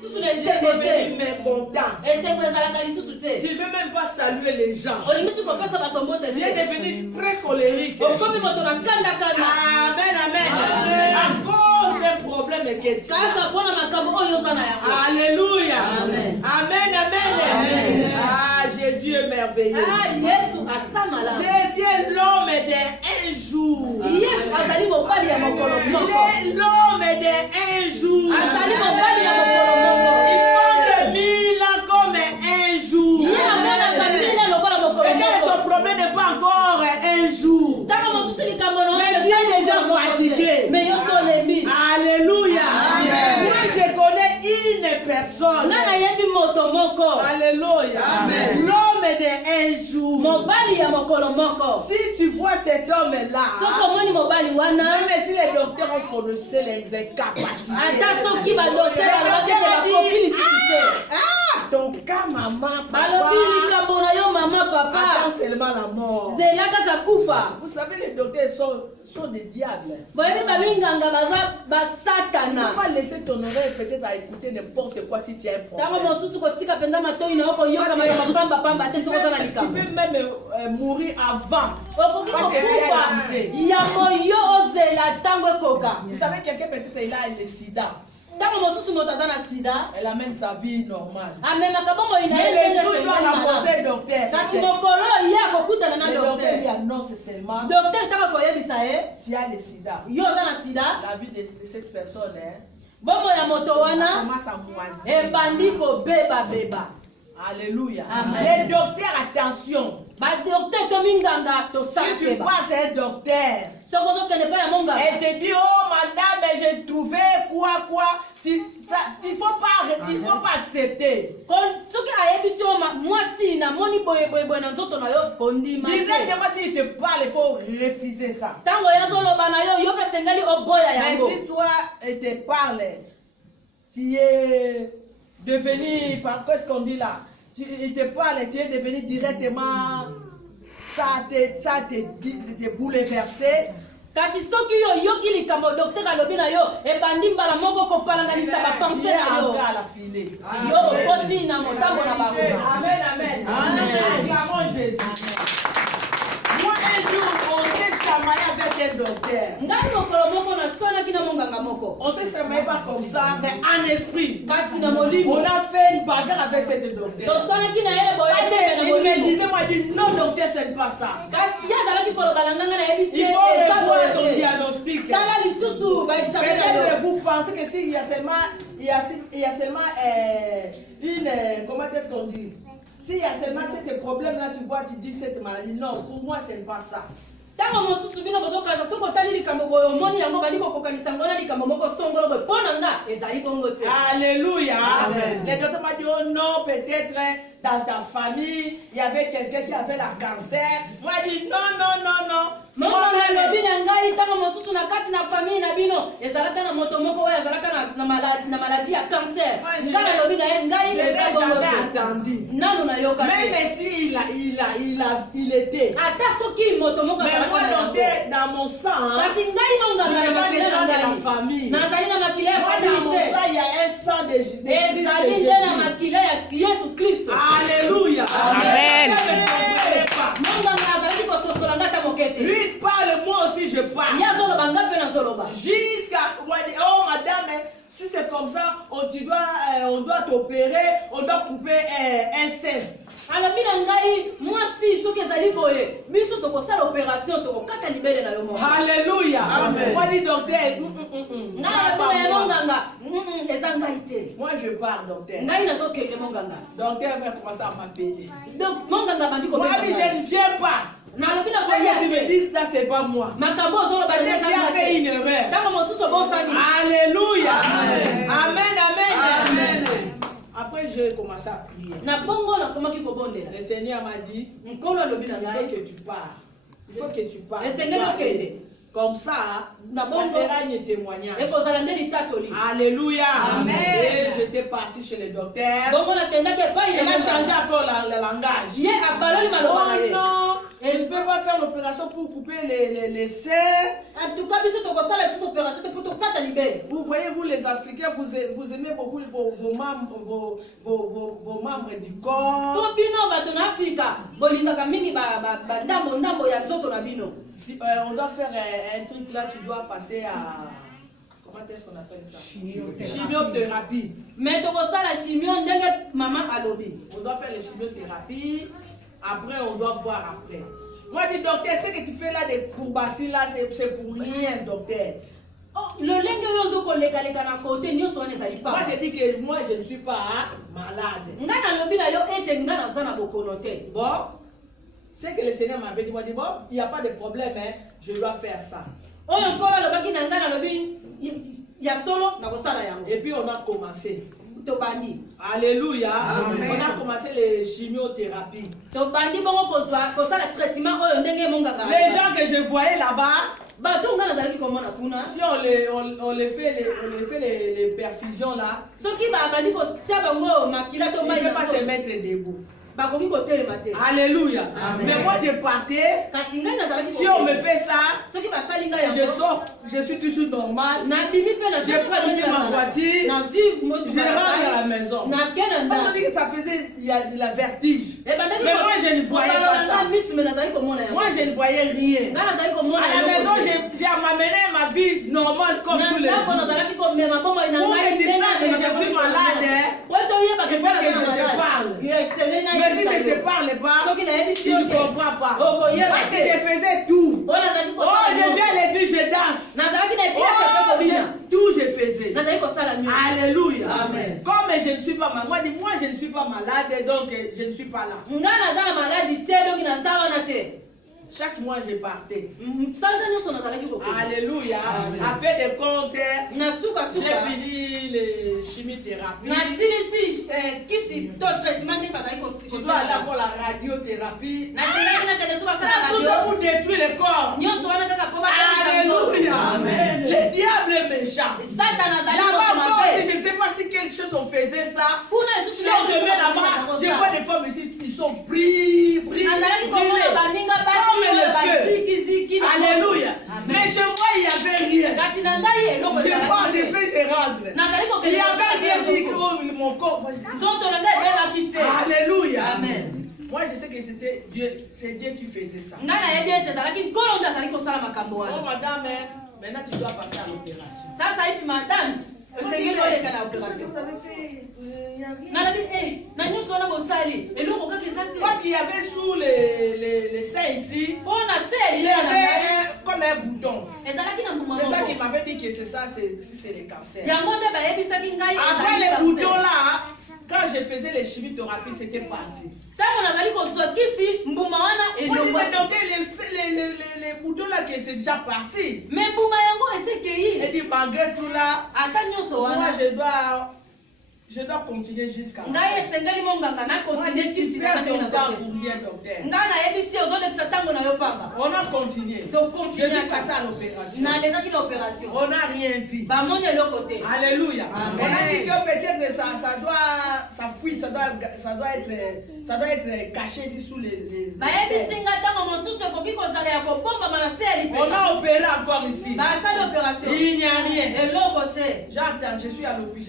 Tu es devenu mécontent. Tu ne veux même pas saluer les gens. Tu es devenu très colérique. Amen, amen. À cause d'un problème chrétien. Alléluia. Amen, amen. Ah, Jésus est merveilleux. Jésus est l'homme d'un jour. Il est l'homme d'un jour. Il compte 1000 ans comme un jour. Et quand ton problème n'est pas encore un jour, mais tu es déjà fatigué. Alléluia. Moi je connais une personne. Alléluia. L'homme d'un jour. Si tu vois cet homme-là, même si les docteurs ont prononcé les incapacités, ton cas, maman, papa, attends seulement la mort. Vous savez, les docteurs sont des diables. Il ne faut pas laisser ton oreille peut-être à écouter n'importe quoi si tu as un problème. Tu peux même mourir avant. Parce que tu as écouté. Vous savez, quelqu'un peut-être il a le sida. Elle amène sa vie normale. Mais les jours il doit rencontrer le docteur. Le docteur lui annonce seulement tu as le sida. La vie de cette personne commence à moisir. Alléluia. Les docteurs, attention. Si tu pars chez un docteur, elle te dit, oh madame, j'ai trouvé quoi. Il ne faut pas accepter. Directement, s'il te parle, il faut refuser ça. Mais si toi, il te parle, tu es devenu, qu'est-ce qu'on dit là? Il te parle, tu es devenu directement, ça te bouleversé. Kasi soki yo yoki likambo docteur alobi na yo ebandi mbala moko kopalanganisa ba pensée na yo yo koti na motambo na bango. Amen. Acclamons Jésus. Moi un jour on s'est chamaillé avec un docteur. Ngai mokolo moko na sona kina monganga moko. On s'est chamaillé pas comme ça mais en esprit. Kasi na molimo. On a fait une bagarre avec cette docteur. To sona kina ele boye na molimo. Il me disait moi dit non docteur c'est pas ça. Kasi ya zalaki kolo balanganga na ebisi. Il faut revoir ton diagnostic. Tala lisusu ba examiner. Peut-être vous pensez que s'il y a seulement une comment est-ce qu'on dit? S'il y a seulement ce problème-là, tu vois, tu dis cette maladie. Non, pour moi, ce n'est pas ça. Alléluia. Les docteurs m'ont dit, oh non, peut-être dans ta famille, il y avait quelqu'un qui avait la cancer. Moi, je dis, non. maladie à cancer. Je n'ai jamais attendu. Même s'il était. Mais moi, dans mon sang, je n'ai pas le sang de la famille. Moi, dans mon sang, il y a un sang de Jésus. Alléluia. Amen. Lui parle, moi aussi je parle. Jusqu'à oh madame, si c'est comme ça, on doit t'opérer, on doit couper un sein. Alléluia. Moi dis docteur. Moi je parle docteur. Docteur va commencer à m'appeler. Moi je ne viens pas. Ce que tu me dis là, c'est pas moi. Peut-être tu as fait une erreur. Alléluia. Amen. Après, j'ai commencé à prier. Le Seigneur m'a dit, il faut que tu pars. Il faut que tu pars. Comme ça, ça sera un témoignage. Alléluia. Et j'étais parti chez le docteur. Elle a changé encore le langage. Oh non. Je ne peux pas faire l'opération pour couper les seins. En tout cas, cette opération pour tout cas libérer. Vous voyez, vous les Africains, vous aimez beaucoup vos membres du corps. On doit faire un truc là, tu dois passer à... Comment est-ce qu'on appelle ça? Chimiothérapie. Mais tu vois la chimio, maman a lobby. On doit faire les chimiothérapies. Après, on doit voir après. Moi, je dis, docteur, ce que tu fais là, des courbacines là, c'est pour rien, docteur. Le lingue yozo koleka leka na côté nyoso wana ezali pas. Moi, je dis que moi, je ne suis pas malade. Nga na lobi na yo ete nga na zana bokono te. Bon, c'est que le Seigneur m'avait dit, moi, dit, bon, il n'y a pas de problème, hein, je dois faire ça. Oyo nkola lobaki na nga na lobi ya solo na kosala yango. Et puis, on a commencé. Tobandi. Alléluia. Amen. On a commencé les chimiothérapies. Tobandi bongo kozwa kosala traitement oyo ndenge monganga. Les gens que je voyais là-bas, si on les fait les perfusions là, ils ne peuvent pas se mettre debout. Alléluia. Amen. Mais moi je partais. Si on me fait ça, je sors, je suis toujours normal. Je prends aussi ma voiture. Je rentre à la maison. On dit que ça faisait de la vertige. Mais moi je ne voyais pas ça. Moi je ne voyais rien. À la maison j'ai amené ma vie normale comme tous les jours. Pour me dire ça que je suis malade, il faut que je te parle. Mais si je ne te parle pas, tu ne comprends pas. Parce que je faisais tout. Oh, je viens à l'église, je danse. Oh, tout je faisais. Alléluia. Amen. Comme je ne suis pas malade, moi je ne suis pas malade, donc je ne suis pas là. Chaque mois je partais. Alléluia. À faire des comptes. J'ai fini les chimiothérapies. Tu dois aller encore la radiothérapie. Ça tout pour détruire le corps. Alléluia. Amen. Le diable est méchant. Là-bas, je ne sais pas si quelque chose on faisait ça. Si on devait là-bas, je vois des femmes ici, ils sont brillés. Le feu. Alléluia. Mais chez moi, il n'y avait rien. Je rentre. Il n'y avait rien dit que mon corps. Alléluia. Amen. Moi, je sais que c'était Dieu, c'est Dieu qui faisait ça. Oh, madame, maintenant tu dois passer à l'opération. Ça y est, madame. Vous avez fait, il n'y a rien. Parce qu'il y avait sous les seins ici, il y avait comme un bouton. C'est ça qui m'avait dit que c'est ça, c'est le cancer. Après les boutons là, quand je faisais les chimiothérapies, c'était parti. Les boutons là, c'est déjà parti. Et dit malgré tout là, moi je dois continuer jusqu'à la fin. On a continué. Je suis passé à l'opération. On n'a rien vu. Alléluia. On a dit que peut-être ça fuit, ça doit être caché ici sous les on a opéré encore ici. Il n'y a rien. J'attends, je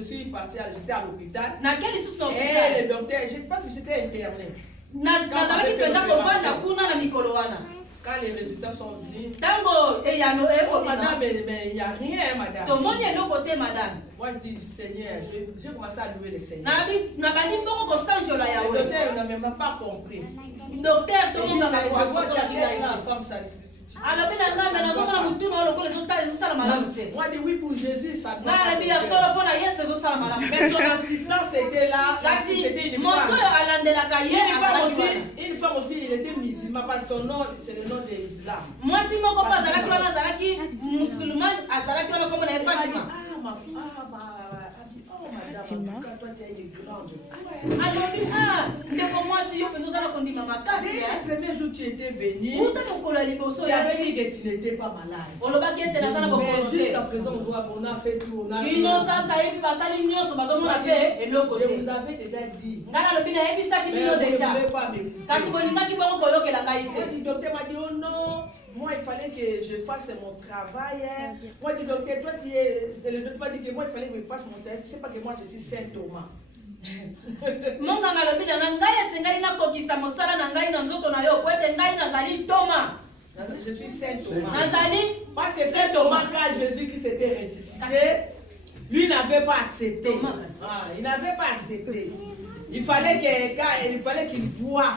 suis parti, j'étais à l'hôpital. Et le docteur, je ne sais pas si j'étais interné. Quand les résultats sont venus, madame, mais il n'y a rien, madame. Moi je dis, Seigneur, j'ai commencé à louer le Seigneur. Le docteur n'a même pas compris. Je vois que la femme, ça. Moi je dis oui pour Jésus, ça doit pas. Mais son assistance était là, c'était une femme. Une femme aussi, il était musulman, parce que son nom, c'est le nom de l'islam. Fatima. Toi, tu es une grande frère. Dès le premier jour, tu étais venu. Tu avais dit que tu n'étais pas malade. Mais jusqu'à présent, on a fait tout. Je vous avais déjà dit. Mais vous ne voulez pas m'écouter. Le docteur m'a dit, oh non. Moi, il fallait que je fasse mon travail. Moi, le docteur, toi, le docteur m'a dit que moi, il fallait que je fasse mon travail. Tu ne sais pas que moi, je suis Saint Thomas. Je suis Saint Thomas. Parce que Saint Thomas, quand Jésus-Christ était ressuscité, lui n'avait pas accepté. Il n'avait pas accepté. Il fallait qu'il voie.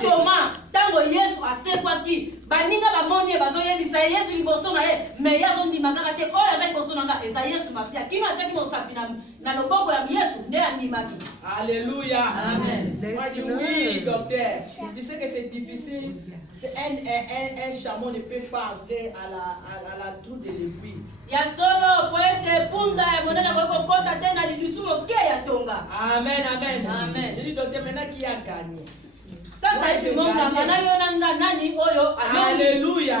Thomas, tango Yesu asekwaki baninga bamoni bazoyelisa Yesu liboso na ye mais yazo ndimaka te oyo azali liboso na nga eza Yesu Masia kino ataki mosapi na loboko ya Yesu nde andimaki. Alléluia. Amen. Moi je dis oui docteur, tu sais que c'est difficile. Un chameau ne peut pas entrer à la trou de l'aiguille. Ya solo poete punda ya monena kwa kota tena lidusumo ke ya tonga. Amen, amen. Amen. Je dis docteur maintenant qui a gagné. Alléluia.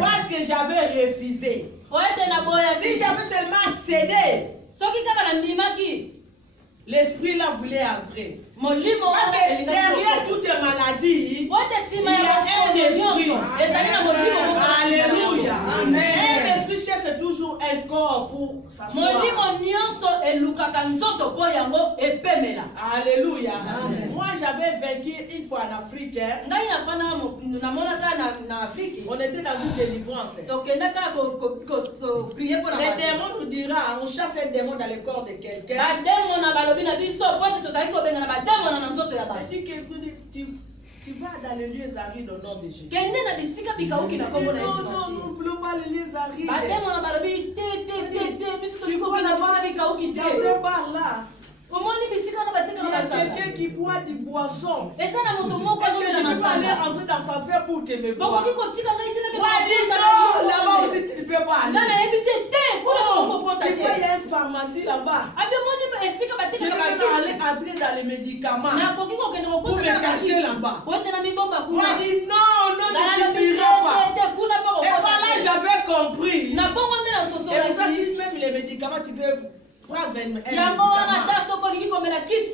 Parce que j'avais refusé. Si j'avais seulement cédé, l'esprit là voulait entrer. Parce que derrière toute maladie, il y a un esprit. Alléluia. Amen. Un esprit cherche toujours un corps pour s'asseoir. Alléluia. Moi j'avais vaincu une fois en Afrique. On était dans une délivrance. Les démons nous dira, on chasse un démon dans le corps de quelqu'un. Tu vas dans les lieux arides au nom de Jésus. Non, nous ne voulons pas les lieux arides. Tu vois là-bas, dans un bar là, il y a quelqu'un qui boit du boisson. Est-ce que je peux pas aller rentrer dans sa verre pour que me boire? Moi, dis non, là-bas aussi tu ne peux pas aller. Il y a une pharmacie là-bas. Je vais aller entrer dans les médicaments pour me cacher là-bas. Moi, dis non, tu n'iras pas. Et par là, j'avais compris. Et pour ça, si même les médicaments, tu veux prendre un médicament,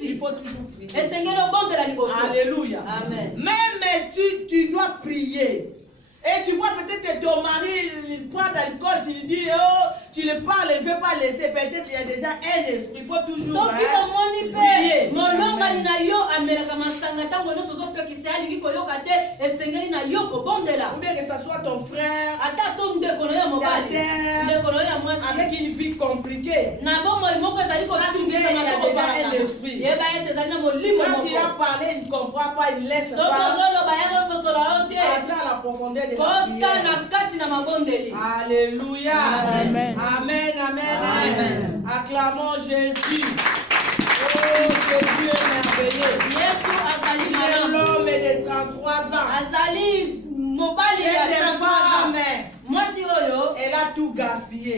il faut toujours prier. Alléluia. Amen. Même tu dois prier. Et tu vois peut-être ton mari, il prend d'alcool, tu lui dis, oh, tu le parles, il ne veut pas laisser. Peut-être il y a déjà un esprit, il faut toujours prier. Ou bien que ce soit ton frère, ta sœur, avec une vie compliquée. Sache qu'il y a déjà un esprit. Quand tu as parlé, il ne comprend pas, il ne laisse pas. Entrer à la profondeur de la prière. Alléluia. Amen. Amen, amen, amen. Acclamons Jésus. Oh, Jésus est merveilleux. Il est l'homme de 33 ans. Cette femme, elle a tout gaspillé.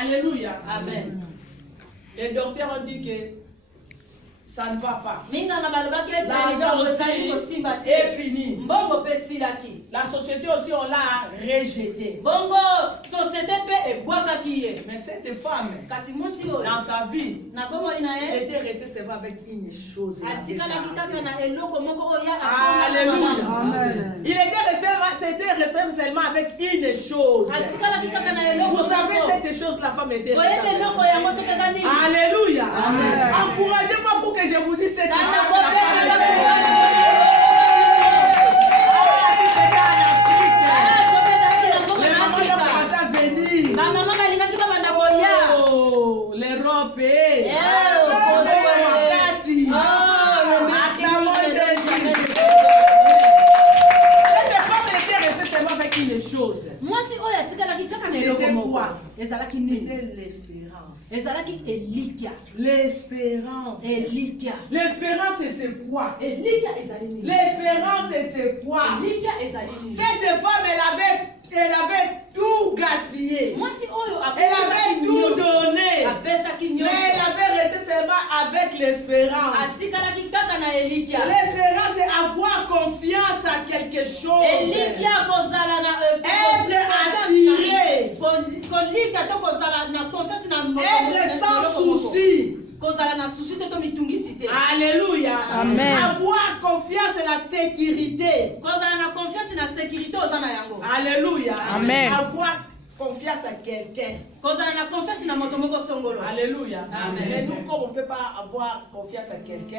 Alléluia. Amen. Les docteurs ont dit que ça ne va pas. L'argent aussi est fini. La société aussi, on l'a rejeté. Mais cette femme, dans sa vie, elle était restée seulement avec une chose. Alléluia. Il était resté seulement avec une chose. Vous savez, cette chose, la femme était restée. Alléluia. Encouragez-moi pour que je vous dise cette chose. Oh, l'Europe. Acclamons Jésus. Cette femme était restée seulement avec une chose. C'était quoi? C'était l'espérance. L'espérance. L'espérance, c'est quoi? L'espérance, c'est quoi? Cette femme, elle avait elle avait tout gaspillé. Elle avait tout donné. Mais elle avait resté seulement avec l'espérance. L'espérance, c'est avoir confiance à quelque chose. Être assuré. Être sans souci. Alléluia. Amen. Avoir confiance et la sécurité. Alléluia. Amen. Avoir confiance à quelqu'un. Alléluia. Amen. Mais nous, comme on ne peut pas avoir confiance à quelqu'un,